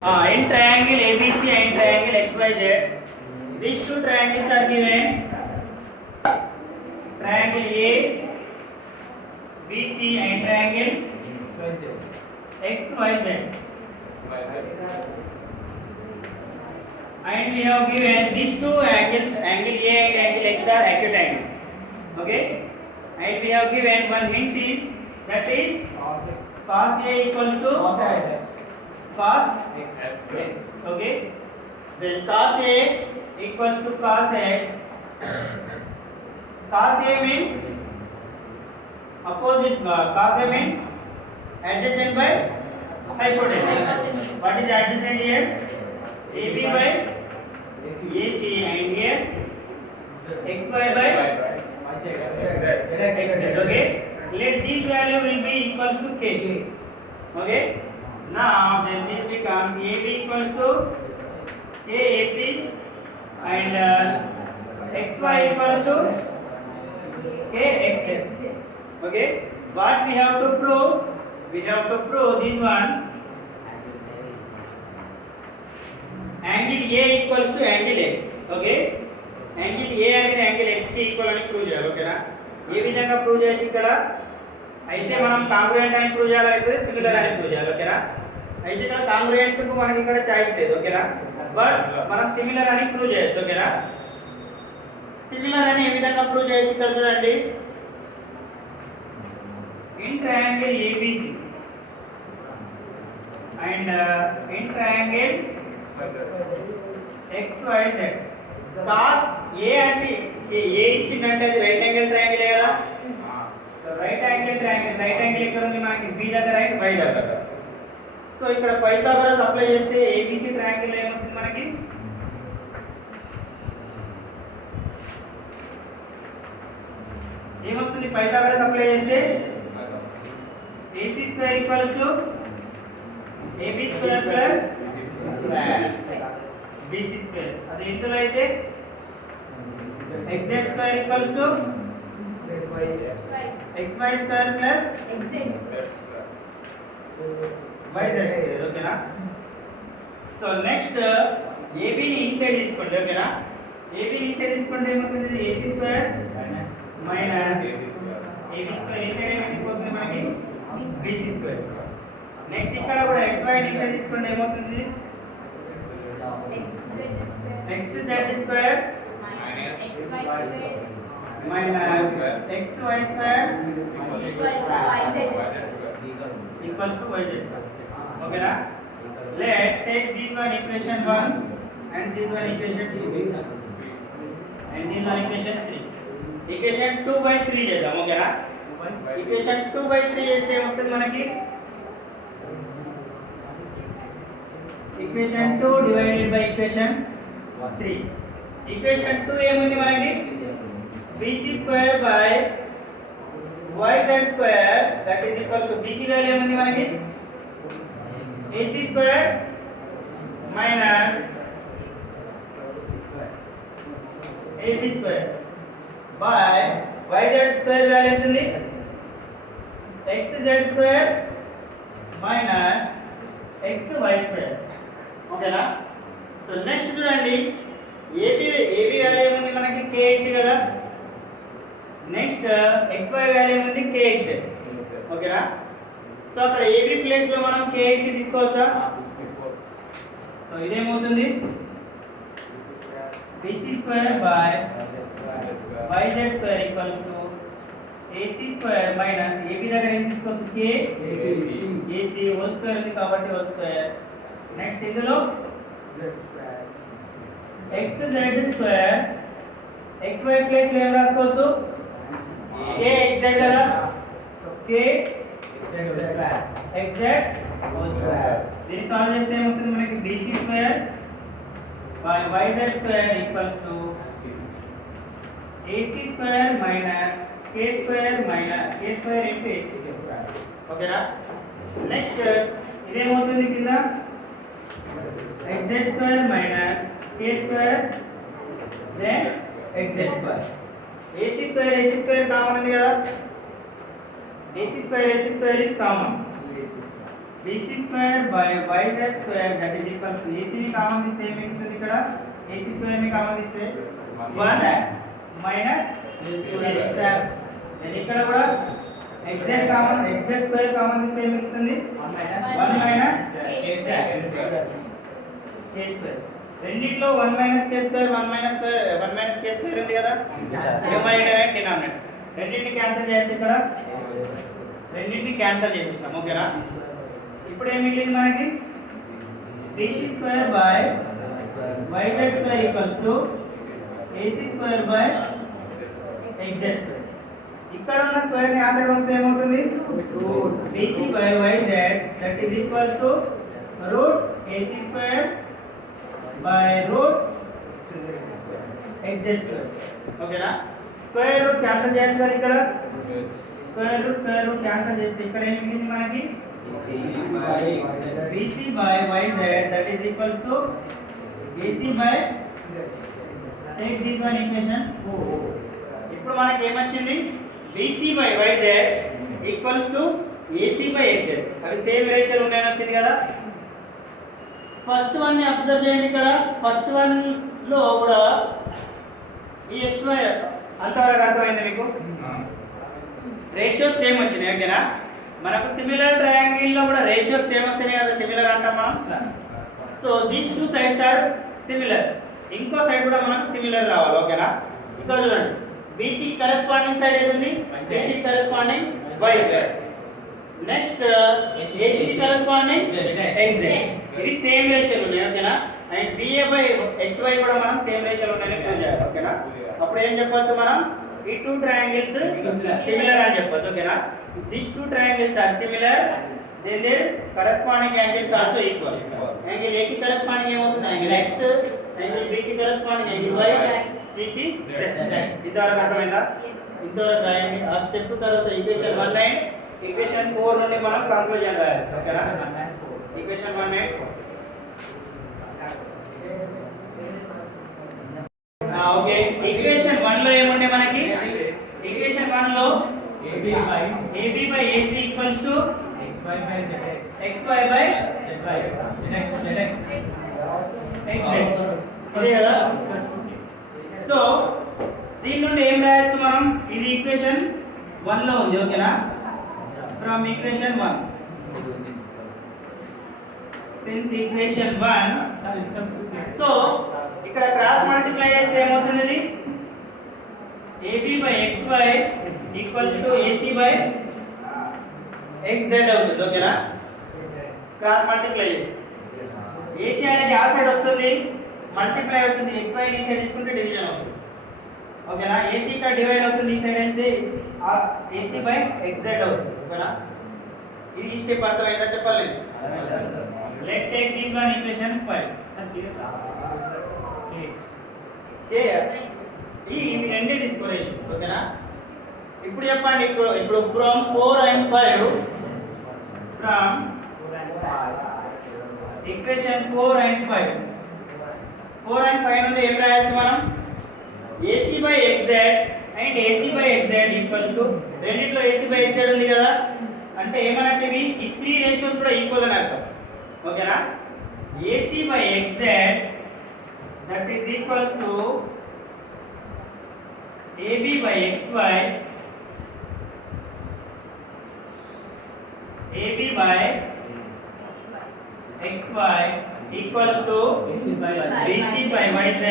In triangle ABC and triangle XYZ, these two triangles are given. Triangle A, BC and triangle XYZ. And we have given these two angles, angle A and angle X are acute angles. Okay? And we have given one hint is that is cos A equals to cos X. Okay? Then cos A equals to cos X. Cos A means opposite. Cos A means adjacent by hypotenuse. What is adjacent here? AB by AC and here XY by XZ. Okay? Let this value will be equals to K. Okay? Now then this becomes AB equals to KAC and XY equals to KXZ. Okay? What we have to prove? We have to prove this one. Angle A equals to angle X. Okay? Angle A అనేది angle X కి ఈక్వల్ అని ప్రూవ్ చేయాలి. ఓకేనా? ఏ విధంగా ప్రూవ్ చేయొచ్చు ఇక్కడ? అయితే మనం కాంగ్రుయెంట్ అని ప్రూవ్ చేయాలి, అయితే సిమిలర్ అని ప్రూవ్ చేయాలి. ఓకేనా? అయితే ఇక్కడ కాంగ్రుయెంట్ కు మనకి ఇక్కడ చాయిస్ లేదు. ఓకేనా? బట్ మనం సిమిలర్ అని ప్రూవ్ చేయొచ్చు. ఓకేనా? సిమిలర్ అని ఏ విధంగా ప్రూవ్ చేయొచ్చు ఇక్కడ చూడండి. In triangle ABC and in triangle XYZ cos A అంటే A ఇచ్చిందంటే అది రైట్ యాంగిల్ ట్రయాంగిల్ కదా. So right angle triangle, right angle ఎక్కడ ఉంది మనకి? B దగ్గర అండ్ Y దగ్గర. సో ఇక్కడ పైథాగరస్ అప్లై చేస్తే ABC ట్రయాంగిల్ ఏమొస్తుంది మనకి? ఏమొస్తుంది పైథాగరస్ అప్లై చేస్తే? AC square equals to AB square plus BC square. అది ఇందులో అయితే XZ square equals to XY square plus YZ square. ఓకేనా? సో నెక్స్ట్ AB ని ఇన్సైడ్ తీసుకోండి. ఓకేనా? AB ని ఇన్సైడ్ తీసుకుంటే ఏమవుతుంది? AC square minus AB square inside ఏమైపోతుంది మనకి? BC square. నెక్స్ట్ ఇక్కడ కూడా XY ని ఇన్సైడ్ తీసుకుంటే ఏమవుతుంది? XZ square minus XY square equals to YZ. ఓకేనా? Let take this one equation 1 and this one equation 2 and this one equation 3. Equation 2/3 చేద్దాం. ఓకేనా? equation 2/3 చేస్తే ఏమొస్తుంది మనకి? equation 2 divided by equation 3. equation 2 ఏముంది మనకి? BC square by YZ square that is equal to BC value ఏముంది మనకి? AC square minus AB square by YZ square value ఎంత ఉంది? XZ square minus XY square. ఓకేనా? సో నెక్స్ట్ చూడండి, AB వాల్యూ ఏముంది మనకి? KC కదా. నెక్స్ట్ XY వాల్యూ ఏముంది? KXZ. ఓకేనా? సో అక్కడ AB ప్లేస్ లో మనం KC తీసుకోవచ్చా? సో ఇదేమవుతుంది? BC square by YZ square equals to AC square minus AB దగ్గర ఏం తీసుకోవచ్చు? AC హోల్ స్క్వేర్ ఉంది కాబట్టి హోల్ స్క్వేర్. నెక్స్ట్ ఇందులో XZ స్క్వేర్ XY ప్లేస్ లో ఏం రాసుకోవచ్చు? KXZ కదా. So KXZ whole square. దీన్ని సాల్వ్ చేస్తే ఏమొస్తుంది మనకి? BC square by YZ square equals to AC square minus K square minus K square into AC square. ఓకేనా? నెక్స్ట్ ఇదేమవుతుంది కింద? XZ square minus K square then XZ square. AC square common ఉంది కదా. AC square is common. BC square by YZ square that is equal to AC ని కామన్ తీస్తే ఏమి ఉంటుంది ఇక్కడ AC square ని కామన్ తీస్తే 1 మైనస్ AC square then ఇక్కడ కూడా XZ common XZ square common తీస్తే ఏమి ఉంటుంది 1 మైనస్ K square రెండిట్లో 1 minus K square 1 minus K square ఉంది కదా న్యూమరేటర్ అండ్ డినామినేటర్ రెండింటిని క్యాన్సిల్ చేయొచ్చు ఇక్కడ రెండింటిని క్యాన్సిల్ చేసేస్తాం ఓకేనా ఇప్పుడు ఏం మిగిలింది మనకి BC square by YZ square equals to AC square by XZ square ఇక్కడ ఉన్న స్క్వేర్ ని ఆ సైడ్ పంపితే ఏమవుతుంది BC by YZ that is equals to root AC square by root XZ square ఓకేనా స్క్వేర్ రూట్ క్యాన్సిల్ చేయాలి సార్ ఇక్కడ స్క్వేర్ రూట్ క్యాన్సిల్ చేస్తే ఇక్కడ ఏం మిగిలింది మనకి BC by YZ that is equals to AC by take this one equation ఇప్పుడు మనకి ఏమొచ్చింది BC by YZ equals to AC by XZ అవి సేమ్ రేషియోలో ఉన్నాయని వచ్చింది కదా ఫస్ట్ వన్ ని అబ్జర్వ్ చేయండి ఇక్కడ ఫస్ట్ వన్ లో కూడా ఈ XY అంతవరకు అర్థమైంది మీకు రేషియోస్ సేమ్ వచ్చినాయి ఓకేనా మనకు సిమిలర్ ట్రయాంగిల్ లో కూడా రేషియోస్ సేమ్ వస్తున్నాయి కదా సిమిలర్ అంటాం మనం so these two sides are similar ఇంకో సైడ్ కూడా మనకు సిమిలర్ రావాలి ఓకేనా ఇక్కడ చూడండి BC కరెస్పాండింగ్ సైడ్ ఏది BC corresponding YZ next AC corresponding XZ ఇది సేమ్ రేషియోలో ఉన్నాయి ఓకేనా అండ్ BA by XY కూడా మనం సేమ్ రేషియోలో ఉన్నాయని ప్రూవ్ చేయాలి ఓకేనా అప్పుడు ఏం చెప్పొచ్చు మనం ఈ టూ ట్రయాంగిల్స్ సిమిలర్ అని చెప్పొచ్చు ఓకేనా these two triangles are similar then their corresponding angles also equal angle A కి corresponding ఏమవుతుంది angle X angle B కి corresponding angle Y C కి Z ఇంతవరకు అర్థమైందా ఇంతవరకు రాయండి ఆ స్టెప్ తర్వాత ఈక్వేషన్ 1 అండ్ ఈక్వేషన్ 4 నుండి మనం కంక్లూజన్ రాయాలి ఓకేనా ఈక్వేషన్ 1 అండ్ 4 ఓకే ఈక్వేషన్ 1 లో ఏముండే మనకి ఈక్వేషన్ 1 లో AB by AC equals to XY by ZX ఇదే కదా సో దీని నుండి ఏం రాయొచ్చు మనం ఇది ఈక్వేషన్ 1 లో ఉంది ఓకేనా ఫ్రమ్ ఈక్వేషన్ 1 సిన్స్ ఈక్వేషన్ 1 సో ఇక్కడ క్రాస్ మల్టిప్లై చేస్తే ఏమవుతుంది ఇది AB by XY equals to AC by XZ అవుతుంది ఓకేనా క్రాస్ మల్టిప్లై చేస్తే AC అనేది ఆ సైడ్ వస్తుంది మల్టిప్లై అవుతుంది XY ఈ సైడ్ తీసుకుంటే డివిజన్ అవుతుంది ఓకేనా AC ఇక్కడ డివైడ్ అవుతుంది ఈ సైడ్ అయితే AC by XZ అవుతుంది ఓకేనా ఇది స్టెప్ అర్థమైందా చెప్పలేదు let take this one equation 5 ఓకే ఈ రెండే తీసుకోరేషన్ ఓకేనా ఇప్పుడు చెప్పండి ఇప్పుడు ఫ్రమ్ 4 and 5 ఫ్రమ్ ఈక్వేషన్ 4 and 5 నుండి ఏం రాయొచ్చు మనం AC by XZ and AC by XZ equals to రెండిట్లో AC by XZ ఉంది కదా అంటే ఏమన్నట్టు ఇవి ఈ 3 రేషియోస్ కూడా ఈక్వల్ అని అర్థం ఓకేనా AC by XZ that is equals to AB by XY AB by XY equals to BC by YZ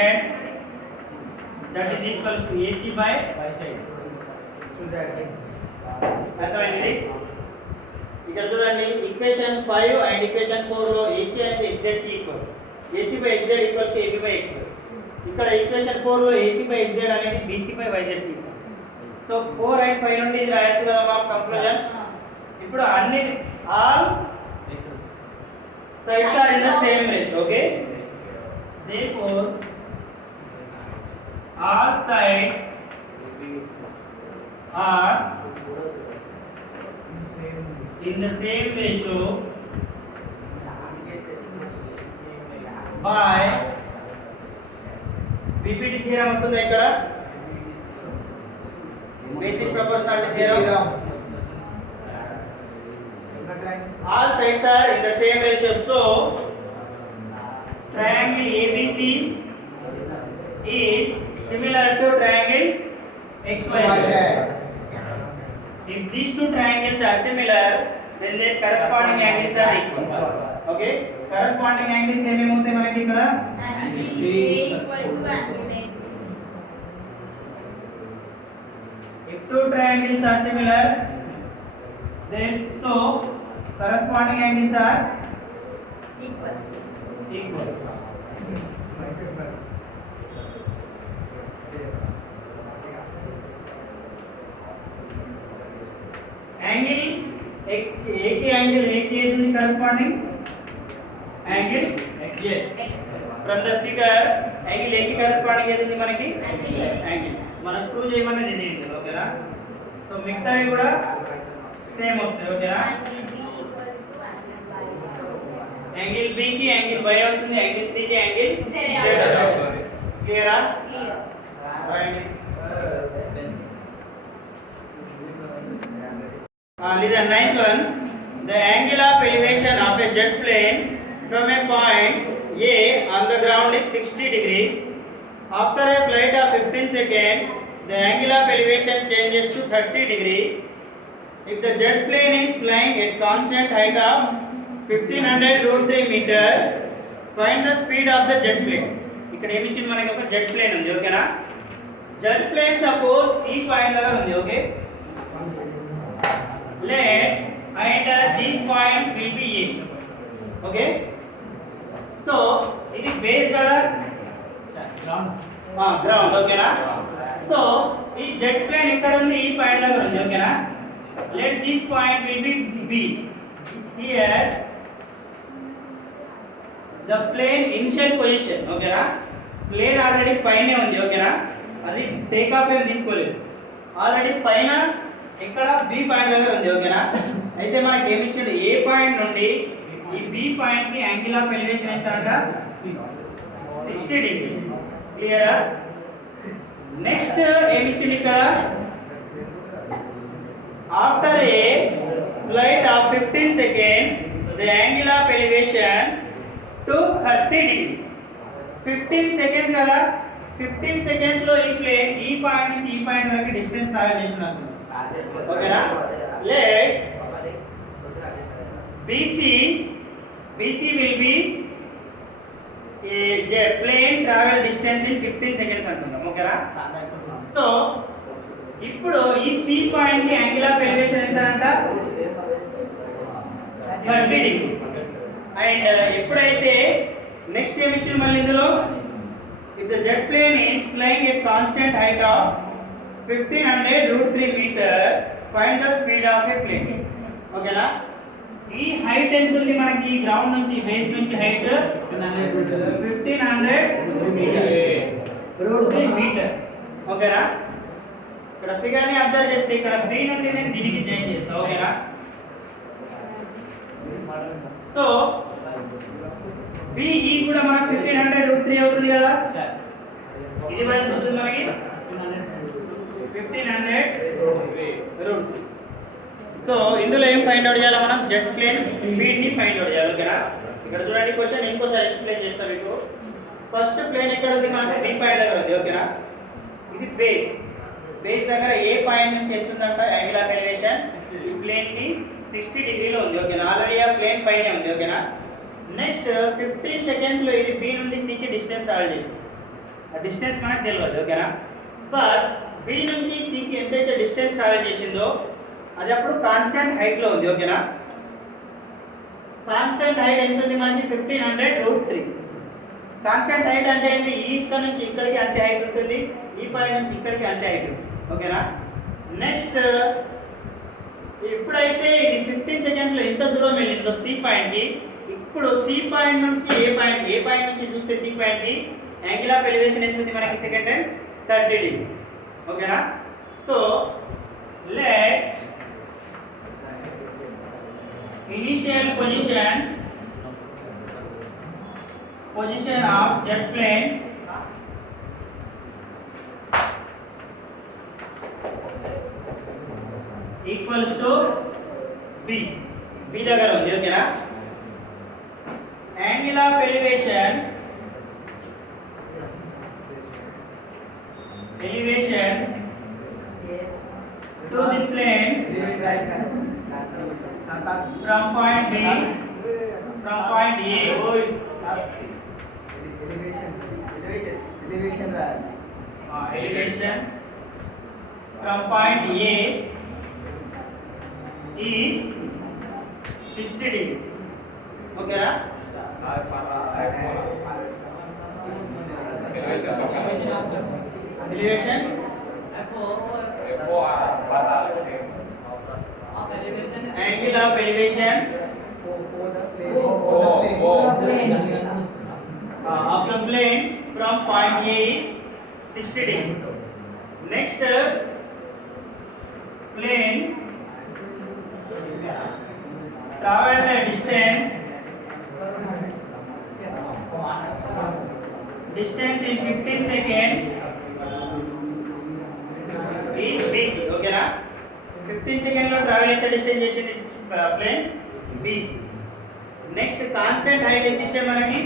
that is equals to AC by YZ అర్థమైంది ఇక్కడ చూడండి ఈక్వేషన్ 5 అండ్ ఈక్వేషన్ 4 లో AC అనేది XZ కి equal AC by XZ equals to AB by XY ఇక్కడ ఈక్వేషన్ 4 లో AC by XZ అనేది BC by YZ కి ఈక్వల్ సో 4 and 5 నుండి ఇది రాయొచ్చు కదా మనం కంక్లూజన్ ఇప్పుడు అన్ని all sides are in the same ratio okay therefore all sides are in the same ratio by PPT theorem వస్తుంది ఇక్కడ basic proportionality theorem all sides are in the same ratio, so triangle ABC is similar to triangle XYZ. If these two triangles are similar, then their corresponding angles are equal. Okay, corresponding angles ఏమేమి ఉంటాయి మనకి ఇక్కడ? Angle A equal to angle X. If two triangles are similar, then so corresponding angles are Equal. equal. Angle X, A की angle A की is the corresponding angle X. From the figure, angle A की corresponding ఏది మనకి? Angle X. Angle. మనం ప్రూవ్ చేయమన్నది ఇది ఏంటి? ఓకేనా? సో మిగతావి కూడా సేమ్ వస్తాయి. ఓకేనా? Angle B equal to angle Y. Angle B కి యాంగిల్ Y అవుతుంది, యాంగిల్ C కి యాంగిల్ Z Z అవుతుంది. క్లియరా? Clear. రాయండి. Listen, ninth one. The angle of elevation of a jet plane from a point A on the ground is 60 degrees. After a flight of 15 seconds, the angle of elevation changes to 30 degrees. If the jet plane is flying at constant height of 1500√3 meter, find the speed of the jet plane. ఇక్కడ ఏమి ఇచ్చింది మనకి? ఒక jet plane ఉంది. ఓకేనా? Jet plane suppose ఈ పాయింట్ దగ్గర ఉంది. Okay, let and this point will be A. Okay, so ఇది బేస్ కదా, గ్రౌండ్. ఓకేనా? సో ఈ జెట్ ప్లేన్ ఇక్కడ ఉంది, ఈ పాయింట్ దగ్గర ఉంది. ఓకేనా? let this point will be B. Here the plane initial position. ఓకేనా? ప్లేన్ ఆల్రెడీ పైనే ఉంది. ఓకేనా? అది టేక్ ఆఫ్ ఏం తీసుకోలేదు, ఆల్రెడీ పైన ఇక్కడ B పాయింట్ దగ్గర ఉంది. ఓకేనా? అయితే మనకి ఏమి ఇచ్చాడు? ఏ పాయింట్ నుండి ఈ B పాయింట్ కి యాంగిల్ ఆఫ్ ఎలివేషన్ ఇస్తారంట 60 డిగ్రీ. క్లియరా? నెక్స్ట్ ఏమి ఇచ్చింది ఇక్కడ? ఆఫ్టర్ ఏ flight of 15 seconds the angle of elevation to 30 degree. 15 seconds కదా, 15 seconds లో ఈ ప్లేన్ ఈ పాయింట్ నుంచి ఈ పాయింట్ వరకు డిస్టెన్స్ ట్రావెల్ చేసినట్టు. ఓకేనా? let BC will be a jet plane travel distance in 15 seconds అంటున్నాం. ఓకేనా? సో ఇప్పుడు ఈ C పాయింట్ కి యాంగిల్ ఆఫ్ ఎలివేషన్ ఎంత అంట? 30 డిగ్రీ. అండ్ ఎప్పుడైతే నెక్స్ట్ ఏమి ఇచ్చింది మళ్ళీ ఇందులో? if the jet plane is flying at constant height of 1500√3 meter, find the speed of a plane. ఓకేనా? ఈ హైట్ ఎంత ఉంది మనకి? గ్రౌండ్ నుంచి బేస్ నుంచి హైట్ 1500√3 మీటర్. ఓకేనా? ఇక్కడ ఫిగర్ ని అబ్జర్వ్ చేస్తే ఇక్కడ B నుండి నేను దీనికి చేంజ్ చేస్తా. ఓకేనా? సో BE కూడా మనకి 1500√3 అవుతుంది కదా. ఇది మరి ఎంత అవుతుంది మనకి? 1500√3. సో ఇందులో ఏం ఫైండ్ అవుట్ చేయాలి మనం? జెట్ ప్లేన్ స్పీడ్ ని ఫైండ్ అవుట్ చేయాలి. ఓకేనా? ఇక్కడ చూడండి, క్వశ్చన్ ఇంకోసారి ఎక్స్ప్లెయిన్ చేస్తాను మీకు. ఫస్ట్ ప్లేన్ ఎక్కడ ఉంది మనకి? B పాయింట్ దగ్గర ఉంది. ఓకేనా? ఇది బేస్ దగ్గర ఏ పాయింట్ నుంచి ఎంత ఉందంట యాంగిల్ ఆఫ్ ఎలివేషన్? ఈ ప్లేన్ కి 60 డిగ్రీలో ఉంది. ఓకేనా? ఆల్రెడీ ఆ ప్లేన్ పైనే ఉంది. ఓకేనా? నెక్స్ట్ 15 seconds లో ఇది B నుండి C కి డిస్టెన్స్ ట్రావెల్ చేసింది. ఆ డిస్టెన్స్ మనకు తెలియదు. ఓకేనా? బట్ B నుంచి C కి ఎంతైతే డిస్టెన్స్ ట్రావెల్ చేసిందో అది అప్పుడు కాన్స్టెంట్ హైట్ లో ఉంది. ఓకేనా? కాన్స్టెంట్ హైట్ ఎంత ఉంది మనకి? 1500√3. కాన్స్టెంట్ హైట్ అంటే ఏంటి? ఇక్కడ నుంచి ఇక్కడికి అంతే హైట్ ఉంటుంది, ఈ పాయింట్ నుంచి ఇక్కడికి అంతే హైట్ ఉంటుంది. ఓకేనా? నెక్స్ట్ ఇప్పుడైతే ఇది 15 seconds లో ఎంత దూరం వెళ్ళిందో C పాయింట్ కి, ఇప్పుడు C పాయింట్ నుంచి ఏ పాయింట్ నుంచి చూస్తే C పాయింట్ కి యాంగిల్ ఆఫ్ ఎలివేషన్ ఎంత ఉంది మనకి? Second time 30 degree. ఓకేనా? So let initial position of jet plane equals to B. B దగ్గర ఉంది ఓకేనా angle of elevation to the plane from point B from point A elevation from point A is 60 degree okay na elevation angle of elevation of the plane from point A is 60 degree. Next plane travel the distance in 15 seconds is BC okay na 15 seconds lo travel ఎంత distance చేసింది plane BC next constant height ఎంత ఇచ్చారు మనకి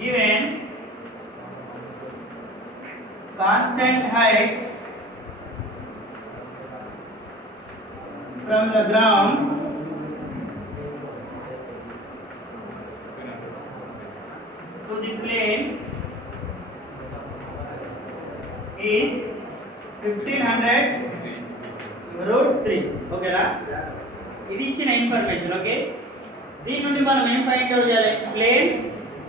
given constant height from the ground to the plane is 1500 root 3 okay na ఇది ఇచ్చిన information okay దీని నుండి మనం ఏం ఫైండ్ అవుట్ చేయాలి ప్లేన్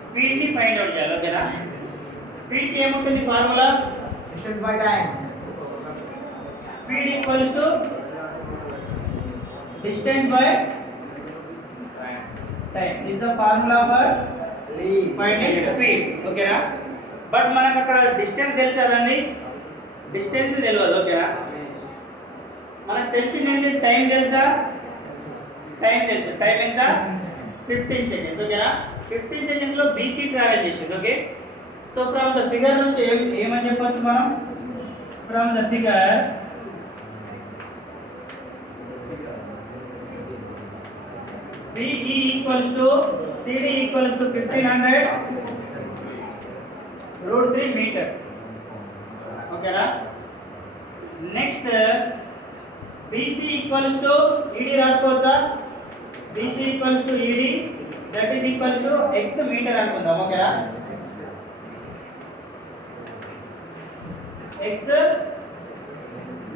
స్పీడ్ ని ఫైండ్ అవుట్ చేయాలి ఓకేనా స్పీడ్ కి ఏముంటుంది formula distance by time speed equals to distance by time is the formula for finding speed ఓకేనా బట్ మనకు అక్కడ డిస్టెన్స్ తెలుసాదండి డిస్టెన్స్ తెలియదు ఓకేనా మనకు తెలిసింది ఏంటి టైం తెలుసా టైం తెలుసు టైం ఎంత 15 సెకండ్స్ ఓకేనా 15 సెకండ్స్ లో BC ట్రావెల్ చేసింది okay so from the figure నుంచి ఏమని చెప్పొచ్చు మనం from the figure BE equals to CD equals to 1500 root 3 meter okay na next BC equals to ED రాసుకోవచ్చా BC equals to ED that is equals to x meter అనుకుందాం ఓకేనా x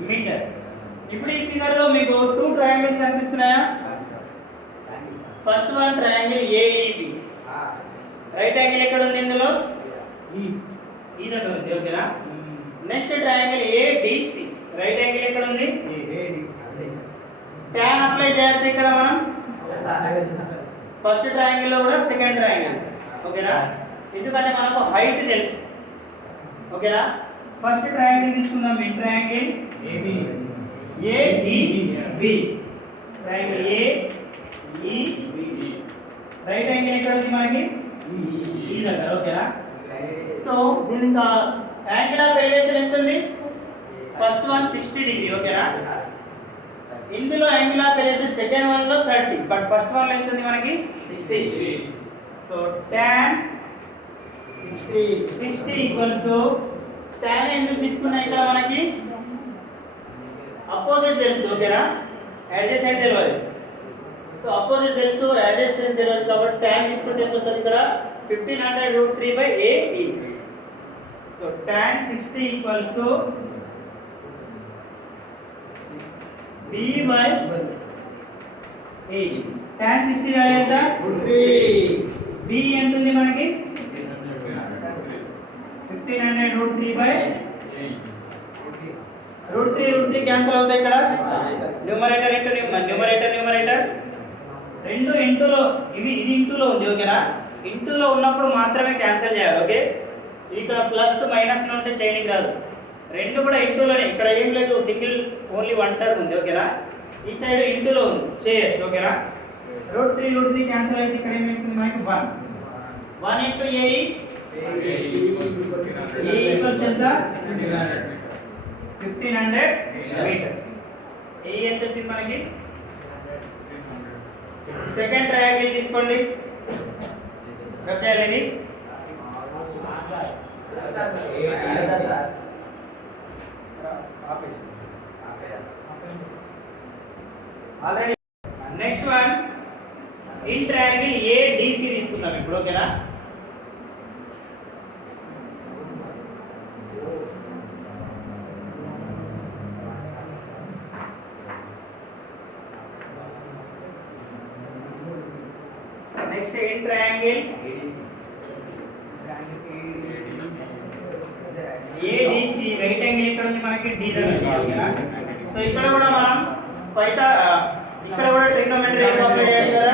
metre ఇప్పుడు ఈ figure లో మీకు టూ ట్రయాంగిల్స్ కనిపిస్తున్నాయా first one triangle AEB right angle ఎక్కడ ఉంది ఇందులో ఈ దగ్గర ఉంది ఓకేనా next triangle ADC right angle ఎక్కడ ఉంది tan అప్లై చేయొచ్చు ఇక్కడ మనం ఫస్ట్ ట్రయాంగిల్ లో కూడా సెకండ్ ట్రయాంగిల్ ఓకేనా ఎందుకంటే మనకు హైట్ తెలుసు ఓకేనా ఫస్ట్ ట్రయాంగిల్ తీసుకుందాం mid triangle AEB triangle AEB right angle ఎక్కడ ఉంది మనకి ఈ దగ్గర ఓకేనా సో దీని యాంగిల్ ఆఫ్ ఎలివేషన్ ఎంత ఉంది ఫస్ట్ వన్ 60 డిగ్రీ ఓకేనా ఇందులో angle of elevation second one లో 30 బట్ ఫస్ట్ వన్ లో ఎంత ఉంది మనకి 60 so tan 60 equals to tan ఎందుకు తీసుకున్నా ఇక్కడ మనకి అపోజిట్ తెలుసు ఓకేనా అడ్జసెంట్ తెలియదు సో అపోజిట్ తెలుసు అడ్జసెంట్ తెలియదు కాబట్టి tan తీసుకుంటే ఎంత వస్తుంది ఇక్కడ 1500 root 3 by AE so tan 60 equals to B by A tan 60 వాల్యూ ఎంత B ఎంత ఉంది మనకి 1500 root 3 by root 3 క్యాన్సిల్ అవుతాయి ఇక్కడ న్యూమరేటర్ ఇంటూ న్యూమరేటర్ రెండు ఇంటూలో ఇది ఇంటూలో ఉంది ఓకేనా ఇంటూలో ఉన్నప్పుడు మాత్రమే క్యాన్సిల్ చేయాలి ఓకే ఇక్కడ ప్లస్ మైనస్ లో ఉంటే చైనింగ్ రాదు రెండు కూడా ఇంటూలోనే ఇక్కడ ఏం లేదు సింగిల్ ఓన్లీ వన్ టర్మ్ ఉంది ఓకేనా ఈ సైడ్ ఇంటూలో ఉంది చేయొచ్చు ఓకేనా రూట్ 3 క్యాన్సిల్ అయితే ఇక్కడ ఏమవుతుంది మనకి 1 into AE ఈక్వల్స్ ఎంత 1500 మీటర్స్ AE ఎంత వచ్చింది మనకి సెకండ్ ట్రయాంగిల్ తీసుకోండి. రబ్ చేయాలి ఇది. Already next one in triangle ADC తీసుకుందాం ఇప్పుడు. ఓకేనా? Next in triangle ADC right angle ఎక్కడ ఉంది మనకి? డి దగ్గర. ఓకేనా? సో ఇక్కడ కూడా మనం పైతా ఇక్కడ కూడా ట్రిగ్నోమెట్రీ రేషియో అప్లై చేయొచ్చు కదా.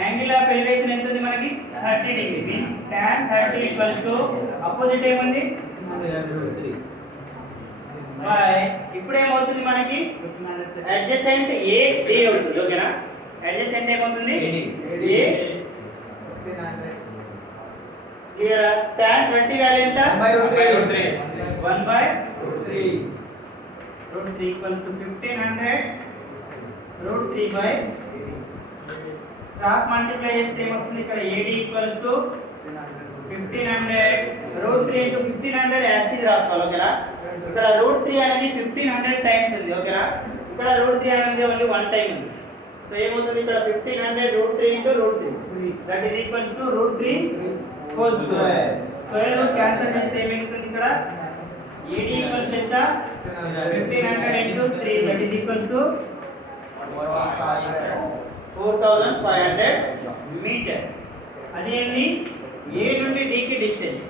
యాంగిల్ ఆఫ్ ఎలివేషన్ ఎంత ఉంది మనకి? 30 degree. Means tan 30 equals to opposite ఏముంది? బై ఇప్పుడు ఏమవుతుంది మనకి? అడ్జసెంట్ ఏడి అవుతుంది. ఓకేనా? అడ్జసెంట్ ఏమవుతుంది? ఏ క్లియర్. tan 30 వాల్యూ ఎంత? 1/√3 equals to 1500 √3 by cross multiply చేస్తే ఏమవుతుంది? ఇక్కడ AD ఈక్వల్స్ టు 1500 √3 ఇంటూ 1500 యాజ్ ఇట్ రాసుకోవాలి. ఓకేనా? ఇక్కడ √3 అనేది 1500 టైమ్స్ ఉంది. ఓకేనా? ఇక్కడ √3 అనేది ఓన్లీ 1 టైం ఉంది. సో ఏమవుతుంది? ఇక్కడ 1500 √3 ఇంటూ √3 that is equals to √3 whole square. Square root cancel చేస్తే ఏమవుతుంది? ఇక్కడ AD ఈక్వల్స్ ఎంత? 1500 into 3 that is equals to 4500 meters. అది ఏంది? A నుండి D కి డిస్టెన్స్.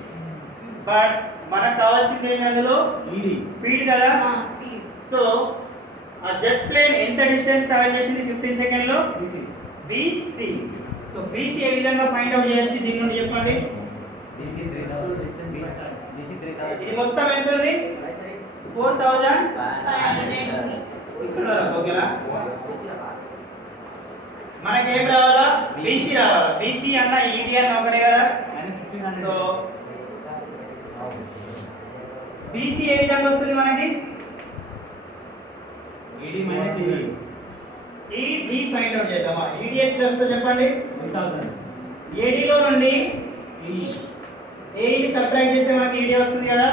బట్ మనకు కావాల్సింది ఏంటి? అందులో స్పీడ్ కదా. సో ఆ జెట్ ప్లేన్ ఎంత డిస్టెన్స్ ట్రావెల్ చేసింది 15 సెకండ్ లో? BC. సో BC ఏ విధంగా ఫైండ్ అవుట్ చేయొచ్చు దీని నుండి చెప్పండి. ఇది మొత్తం ఎంత ఉంది? 4500. ఇక్కడ ఓకేనా? మనకి ఏం రావాలా? BC రావాలా. BC అన్న ED అన్న ఒకటే కదా. సో BC ఏ విధంగా వస్తుంది మనకి? ED ఫైండ్ అవుట్ చేద్దామా? ED ఎట్లా వస్తుందో చెప్పండి. 1000. AD లో నుండి AE ని సబ్ట్రాక్ట్ చేస్తే మనకి ED వస్తుంది కదా.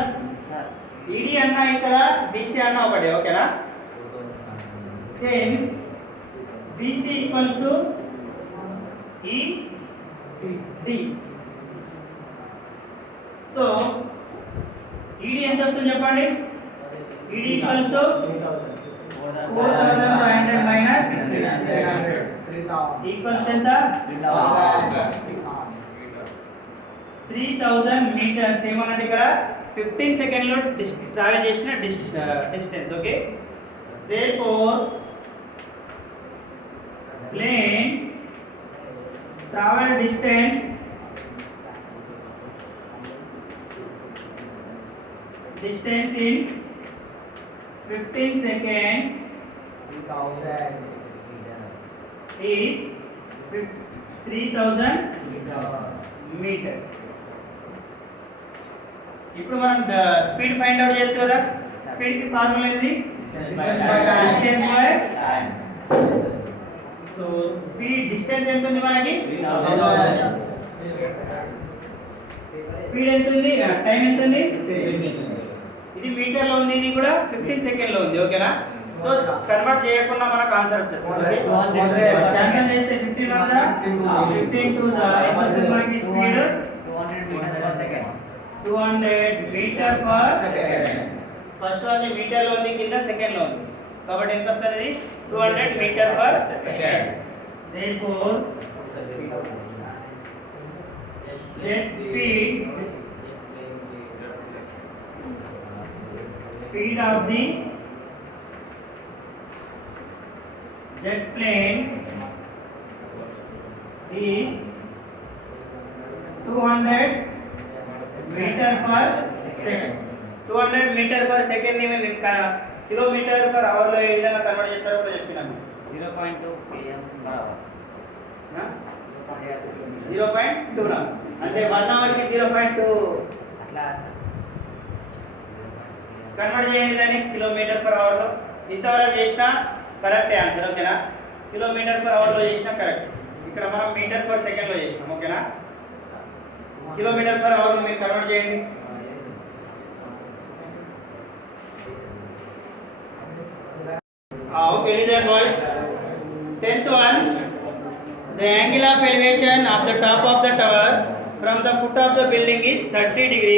ED అన్న ఇక్కడ BC అన్న ఒకటే. ఓకేనా? Hence BC equals to ED. So ED ఎంత వస్తుంది చెప్పండి? ED equals to 4500 minus 300 equals to ఎంత? 3000 meters. ఏమన్నది ఇక్కడ? 15 సెకండ్ లో ట్రావెల్ చేసిన distance. Okay? therefore plane travel distance in 15 seconds is 3000 meters. ఇప్పుడు మనం స్పీడ్ ఫైండ్ అవుట్ చేయొచ్చు కదా. స్పీడ్ కి ఫార్ములా ఏంది? Distance by time. So speed distance ఎంత ఉంది మనకి? 3000. స్పీడ్ ఎంత ఉంది? టైం ఎంత ఉంది? ఇది మీటర్ లో ఉంది. ఇది కూడా 15 సెకండ్ లో ఉంది. ఓకేనా? సో కన్వర్ట్ చేయకుండా మనకు ఆన్సర్ వచ్చేస్తుంది. క్యాన్సిల్ చేస్తే 15 ఉందా? 15 టు ద ఎంత వస్తుంది మనకి speed? 200 metre per second. First లో ఉంది మీటర్ లో ఉంది, కింద సెకండ్ లో ఉంది. కాబట్టి ఎంత వస్తుంది? 200 metre per second. therefore jet speed of the jet plane is 200 meter per second. 200 meter per second ని మేము కిలోమీటర్ పర్ అవర్ లో ఏ విధంగా కన్వర్ట్ చేస్తారో కూడా చెప్తున్నాను. 0.2 km per hour. 0.2 అంటే 1 అవర్ కి 0.2 అట్లా కన్వర్ట్ చేయండి దాన్ని కిలోమీటర్ పర్ అవర్ లో. ఇంతవరకు చేసినా కరెక్ట్ ఆన్సర్. ఓకేనా? కిలోమీటర్ పర్ అవర్ లో చేసినా కరెక్ట్. ఇక్కడ మనం మీటర్ పర్ సెకండ్ లో చేసినాం. ఓకేనా? కిలోమీటర్ పర్ అవర్ మీరు కన్వర్ట్ చేయండి. Okay, listen boys. 10th one. The angle of elevation of the top of the tower from the foot of the building is 30 degrees.